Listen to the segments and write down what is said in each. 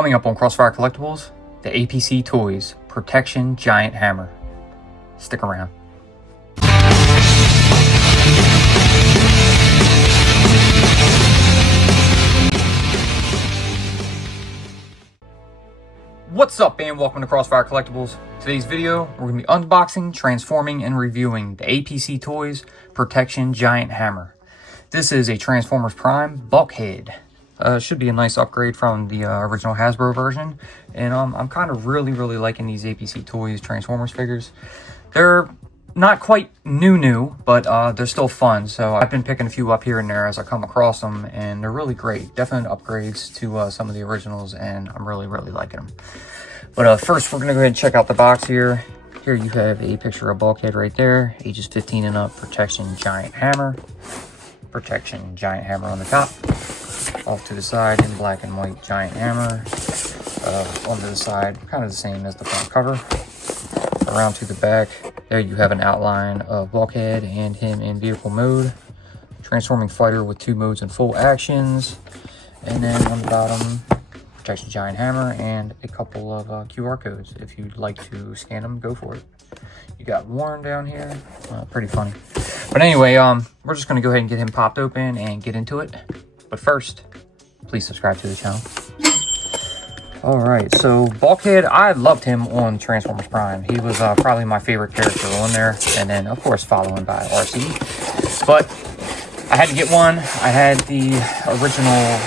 Coming up on Crossfire Collectibles, the APC Toys Protection Giant Hammer. Stick around. What's up, and welcome to Crossfire Collectibles. Today's video, we're going to be unboxing, transforming, and reviewing the APC Toys Protection Giant Hammer. This is a Transformers Prime Bulkhead. Should be a nice upgrade from the original Hasbro version. And I'm kind of really liking these APC Toys Transformers figures. They're not quite new, but they're still fun. So I've been picking a few up here and there as I come across them, and they're really great. Definite upgrades to some of the originals, and I'm really liking them. But first, we're going to go ahead and check out the box here. Here you have a picture of Bulkhead right there. Ages 15 and up, Protection Giant Hammer. Protection Giant Hammer on the top. Off to the side in black and white Giant Hammer. Onto the side, kind of the same as the front cover. Around to the back, there you have an outline of Bulkhead and him in vehicle mode. Transforming fighter with 2 modes and full actions. And then on the bottom, Protection Giant Hammer and a couple of QR codes. If you'd like to scan them, go for it. You got Warren down here. Pretty funny. But anyway, we're just going to go ahead and get him popped open and get into it. But first, please subscribe to the channel. Alright, so Bulkhead, I loved him on Transformers Prime. He was probably my favorite character on there. And then, of course, following by RC. But I had to get one. I had the original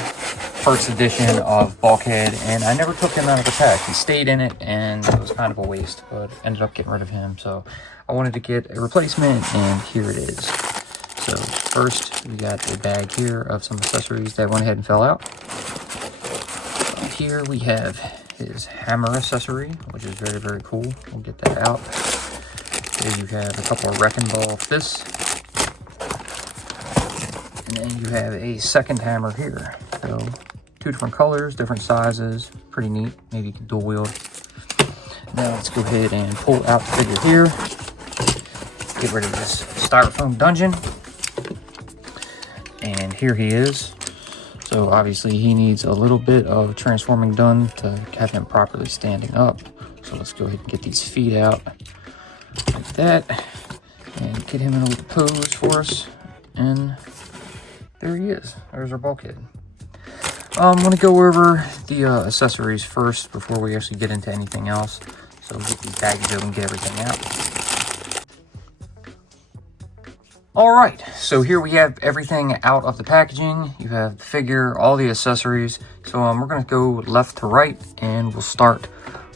first edition of Bulkhead, and I never took him out of the pack. He stayed in it, and it was kind of a waste, but ended up getting rid of him. So I wanted to get a replacement, and here it is. So first, we got a bag here of some accessories that went ahead and fell out. Here we have his hammer accessory, which is very cool. We'll get that out. Here you have a couple of wrecking ball fists. And then you have a second hammer here. So 2 different colors, different sizes. Pretty neat. Maybe you can dual wield. Now let's go ahead and pull out the figure here. Get rid of this styrofoam dungeon. And here he is. So obviously he needs a little bit of transforming done to have him properly standing up. So let's go ahead and get these feet out like that. And get him in a little pose for us. And there he is. There's our Bulkhead. I'm going to go over the accessories first before we actually get into anything else. So we'll get these bags open and get everything out. Alright, so here we have everything out of the packaging. You have the figure, all the accessories. So we're going to go left to right, and we'll start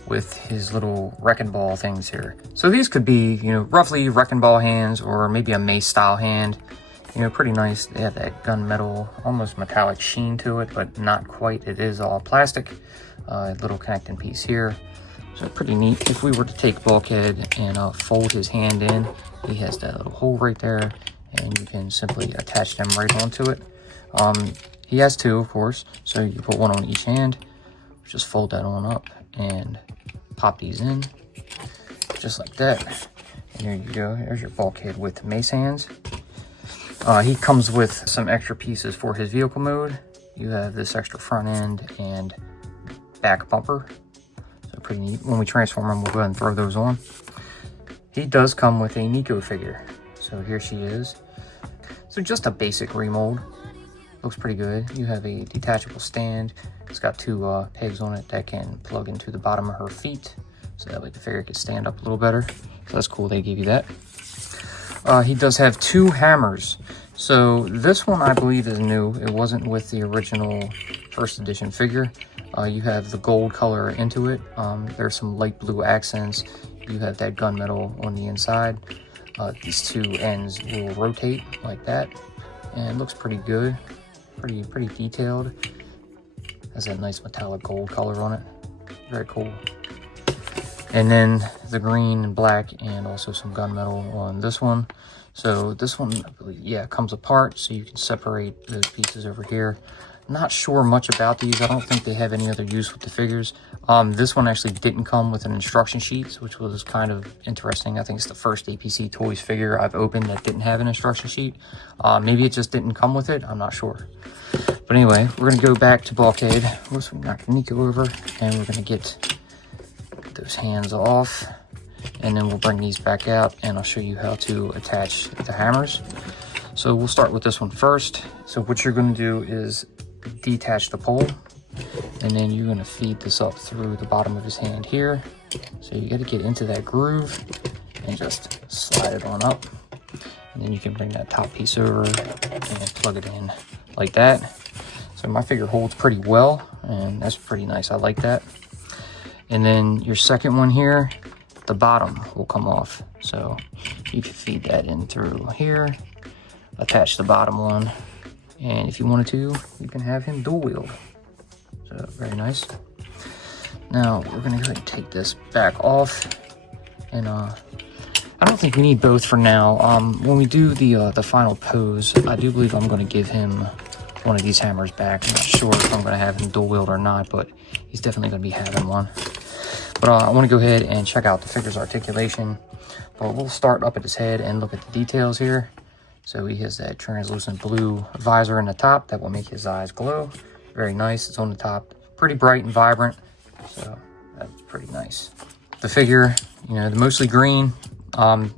with his little wrecking ball things here. So these could be, roughly wrecking ball hands, or maybe a mace style hand. Pretty nice. They have that gunmetal, almost metallic sheen to it, but not quite. It is all plastic. A little connecting piece here. So pretty neat. If we were to take Bulkhead and fold his hand in, he has that little hole right there, and you can simply attach them right onto it. He has 2, of course, so you put 1 on each hand. Just fold that on up and pop these in, just like that. And here you go. There's your Bulkhead with mace hands. He comes with some extra pieces for his vehicle mode. You have this extra front end and back bumper. So pretty neat. When we transform him, we'll go ahead and throw those on. He does come with a Nico figure. So here she is. So just a basic remold. Looks pretty good. You have a detachable stand. It's got 2 pegs on it that can plug into the bottom of her feet. So that way the figure can stand up a little better. So that's cool, they gave you that. He does have 2 hammers. So this one I believe is new. It wasn't with the original first edition figure. You have the gold color into it. There's some light blue accents. You have that gunmetal on the inside. These 2 ends will rotate like that. And it looks pretty good. Pretty detailed. Has that nice metallic gold color on it. Very cool. And then the green and black, and also some gunmetal on this one. So this one, yeah, comes apart, so you can separate those pieces over here. Not sure much about these. I don't think they have any other use with the figures. This one actually didn't come with an instruction sheet, which was kind of interesting. I think it's the first APC Toys figure I've opened that didn't have an instruction sheet. Maybe it just didn't come with it. I'm not sure. But anyway, we're going to go back to Bulkhead. Let's knock Nico over, and we're going to get those hands off. And then we'll bring these back out, and I'll show you how to attach the hammers. So we'll start with this one first. So what you're going to do is detach the pole, and then you're going to feed this up through the bottom of his hand here. So you got to get into that groove and just slide it on up, and then you can bring that top piece over and plug it in like that. So my figure holds pretty well, and that's pretty nice. I like that. And then your second one here, the bottom will come off, so you can feed that in through here, attach the bottom one, and if you wanted to, you can have him dual wield. So very nice. Now we're gonna go ahead and take this back off, and I don't think we need both for now. When we do the final pose, I do believe I'm gonna give him one of these hammers back. I'm not sure if I'm gonna have him dual wield or not, but he's definitely gonna be having one. But I want to go ahead and check out the figure's articulation. But we'll start up at his head and look at the details here. So he has that translucent blue visor in the top that will make his eyes glow. Very nice. It's on the top. Pretty bright and vibrant. So that's pretty nice. The figure, you know, the mostly green.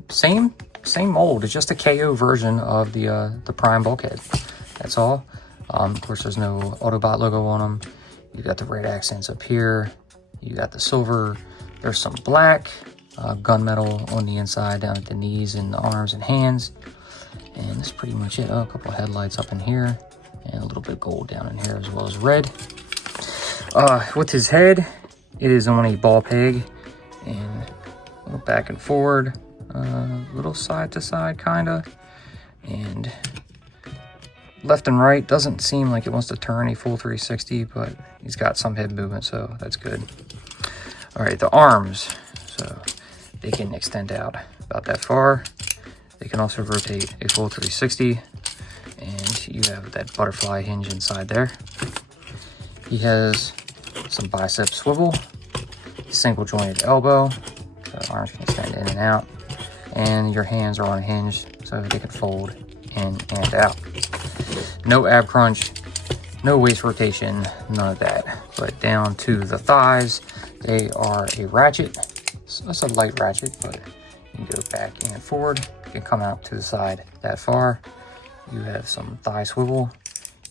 Same mold. It's just a KO version of the Prime Bulkhead. That's all. Of course, there's no Autobot logo on them. You got the red accents up here. You got the silver. There's some black gunmetal on the inside down at the knees and the arms and hands. And that's pretty much it. Oh, a couple of headlights up in here, and a little bit of gold down in here, as well as red. With his head, it is on a ball peg, and a little back and forward, little side to side kinda, and left and right. Doesn't seem like it wants to turn a full 360, but he's got some head movement, so that's good. All right, the arms, so they can extend out about that far. They can also rotate a full 360, and you have that butterfly hinge inside there. He has some bicep swivel, single jointed elbow, so arms can extend in and out, and your hands are on a hinge, so they can fold in and out. No ab crunch, no waist rotation, none of that. But down to the thighs, they are a ratchet. So that's a light ratchet, but you can go back and forward. You can come out to the side that far. You have some thigh swivel.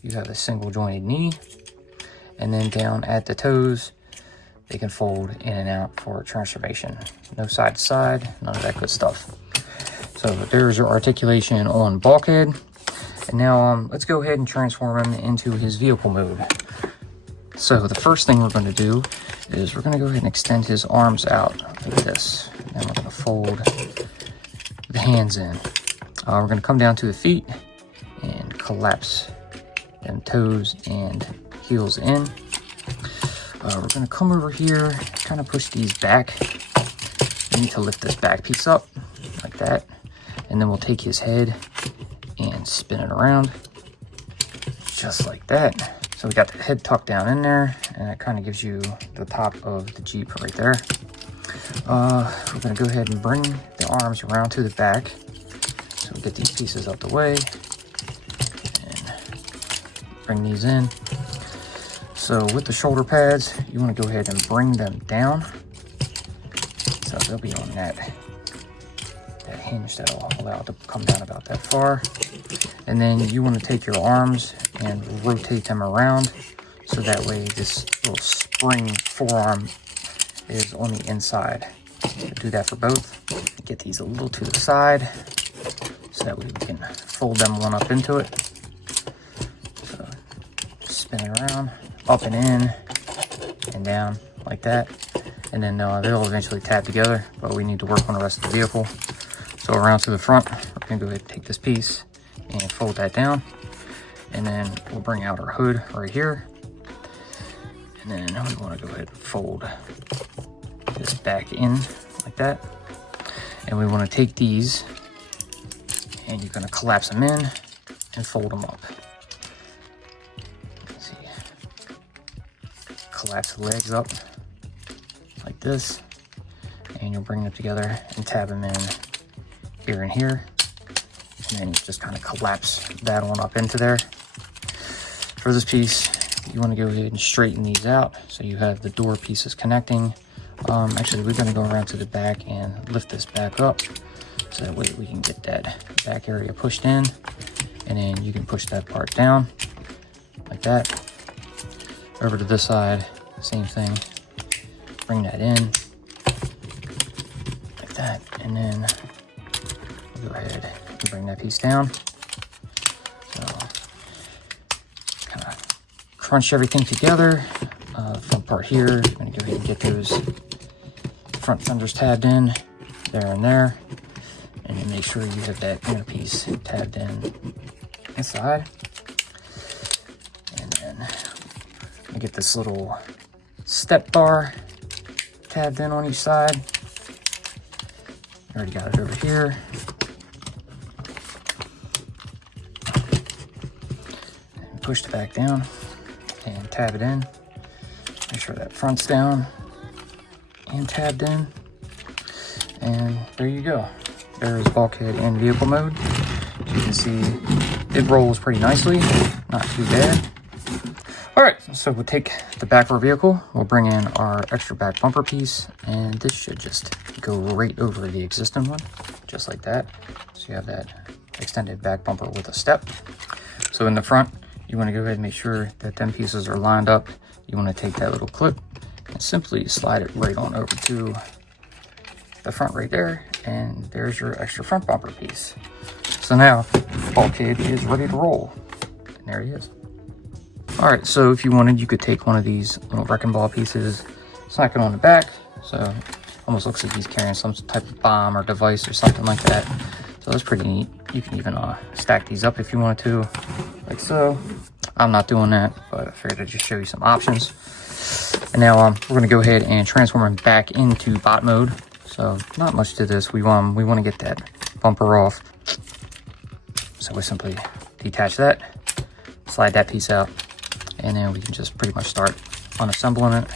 You have a single jointed knee. And then down at the toes, they can fold in and out for transformation. No side to side, none of that good stuff. So there's your articulation on Bulkhead. And now let's go ahead and transform him into his vehicle mode. So the first thing we're going to do is we're going to go ahead and extend his arms out like this. And then we're going to fold the hands in. We're going to come down to the feet and collapse them toes and heels in. We're going to come over here, kind of push these back. We need to lift this back piece up like that. And then we'll take his head and spin it around just like that. So we got the head tucked down in there, and that kind of gives you the top of the Jeep right there. We're going to go ahead and bring the arms around to the back. So we'll get these pieces out the way and bring these in. So with the shoulder pads, you want to go ahead and bring them down. So they'll be on that hinge that'll allow it to come down about that far. And then you want to take your arms and rotate them around, so that way this little spring forearm is on the inside. So do that for both. Get these a little to the side, so that way we can fold them one up into it. So spin it around, up and in, and down like that. And then they'll eventually tab together, but we need to work on the rest of the vehicle. So around to the front, we're going to go ahead and take this piece and fold that down. And then we'll bring out our hood right here. And then we want to go ahead and fold this back in like that. And we want to take these, and you're going to collapse them in and fold them up. Let's see, collapse the legs up like this, and you'll bring them together and tab them in here and here, and then you just kind of collapse that one up into there. For this piece, you want to go ahead and straighten these out so you have the door pieces connecting. Actually, we're going to go around to the back and lift this back up so that way we can get that back area pushed in, and then you can push that part down like that. Over to this side, same thing. Bring that in like that, and then we'll go ahead and bring that piece down. So kind of crunch everything together. Front part here, I'm going to go ahead and get those front fenders tabbed in there and there, and then make sure you have that inner piece tabbed in inside. And then I get this little step bar tabbed in on each side. Already got it over here. And push it back down and tab it in. Make sure that front's down and tabbed in. And there you go. There's bulkhead in vehicle mode. As you can see, it rolls pretty nicely, not too bad. All right, so we'll take the back of our vehicle, we'll bring in our extra back bumper piece, and this should just go right over the existing one, just like that. So you have that extended back bumper with a step. So in the front, you want to go ahead and make sure that them pieces are lined up. You want to take that little clip and simply slide it right on over to the front right there, and there's your extra front bumper piece. So now the bulkhead is ready to roll, and there he is. All right, so if you wanted, you could take one of these little wrecking ball pieces, slack it on the back, so almost looks like he's carrying some type of bomb or device or something like that. So that's pretty neat. You can even stack these up if you wanted to, like so. I'm not doing that, but I figured I'd just show you some options. And now we're gonna go ahead and transform him back into bot mode. So not much to this. We want to get that bumper off. So we simply detach that, slide that piece out, and then we can just pretty much start unassembling it.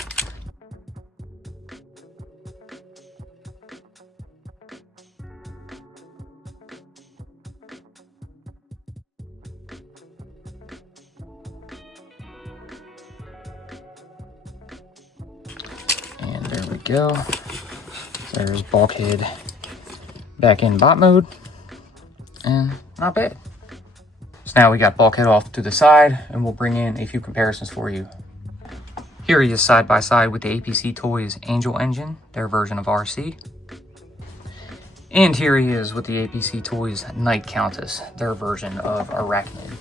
And there we go. There's bulkhead back in bot mode, and not bad. So now we got bulkhead off to the side, and we'll bring in a few comparisons for you. Here he is side by side with the APC Toys Angel engine, their version of RC. And here he is with the APC Toys Night Countess, their version of Arachnid.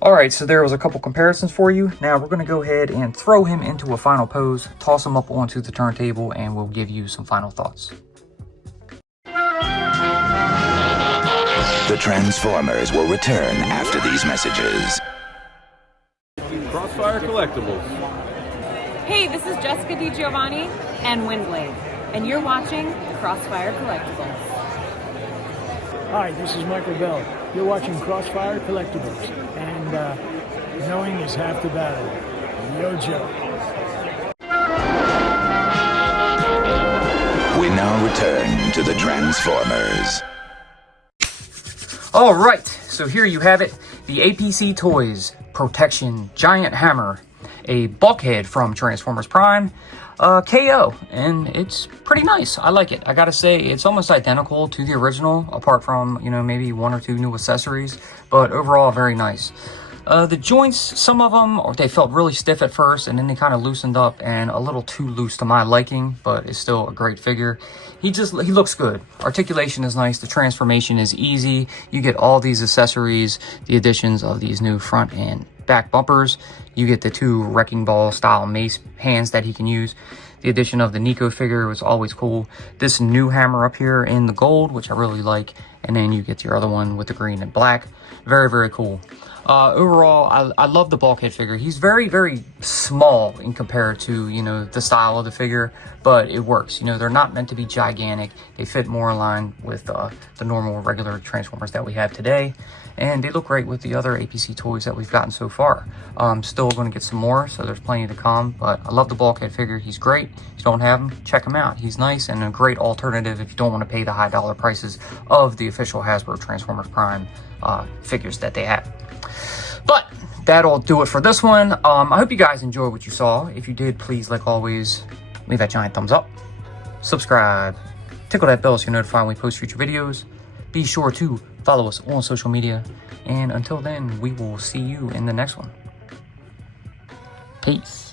All right, so there was a couple comparisons for you. Now we're gonna go ahead and throw him into a final pose, toss him up onto the turntable, and we'll give you some final thoughts. The Transformers will return after these messages. Crossfire Collectibles. Hey, this is Jessica DiGiovanni and Windblade, and you're watching Crossfire Collectibles. Hi, this is Michael Bell. You're watching Crossfire Collectibles, and knowing is half the battle. Yo, Joe. We now return to the Transformers. All right, so here you have it, the APC Toys Protection Giant Hammer, a bulkhead from Transformers Prime, KO, and it's pretty nice. I like it. I gotta say, it's almost identical to the original, apart from, you know, maybe one or two new accessories, but overall very nice. The joints, some of them, they felt really stiff at first, and then they kind of loosened up, and a little too loose to my liking, but it's still a great figure. He looks good. Articulation is nice. The transformation is easy. You get all these accessories, the additions of these new front and back bumpers. You get the two wrecking ball style mace hands that he can use. The addition of the Nico figure was always cool. This new hammer up here in the gold, which I really like, and then you get your other one with the green and black. Very, very cool. Overall, I love the bulkhead figure. He's very, very small in compared to, you know, the style of the figure, but it works. You know, they're not meant to be gigantic. They fit more in line with the normal, regular Transformers that we have today. and they look great with the other APC toys that we've gotten so far. Still going to get some more, so there's plenty to come, but I love the Bulkhead figure. He's great. If you don't have him, check him out. He's nice and a great alternative if you don't want to pay the high dollar prices of the official Hasbro Transformers Prime figures that they have. But that'll do it for this one. I hope you guys enjoyed what you saw. If you did, please, like always, leave that giant thumbs up, subscribe, tickle that bell so you're notified when we post future videos. Be sure to follow us on social media. And until then, we will see you in the next one. Peace.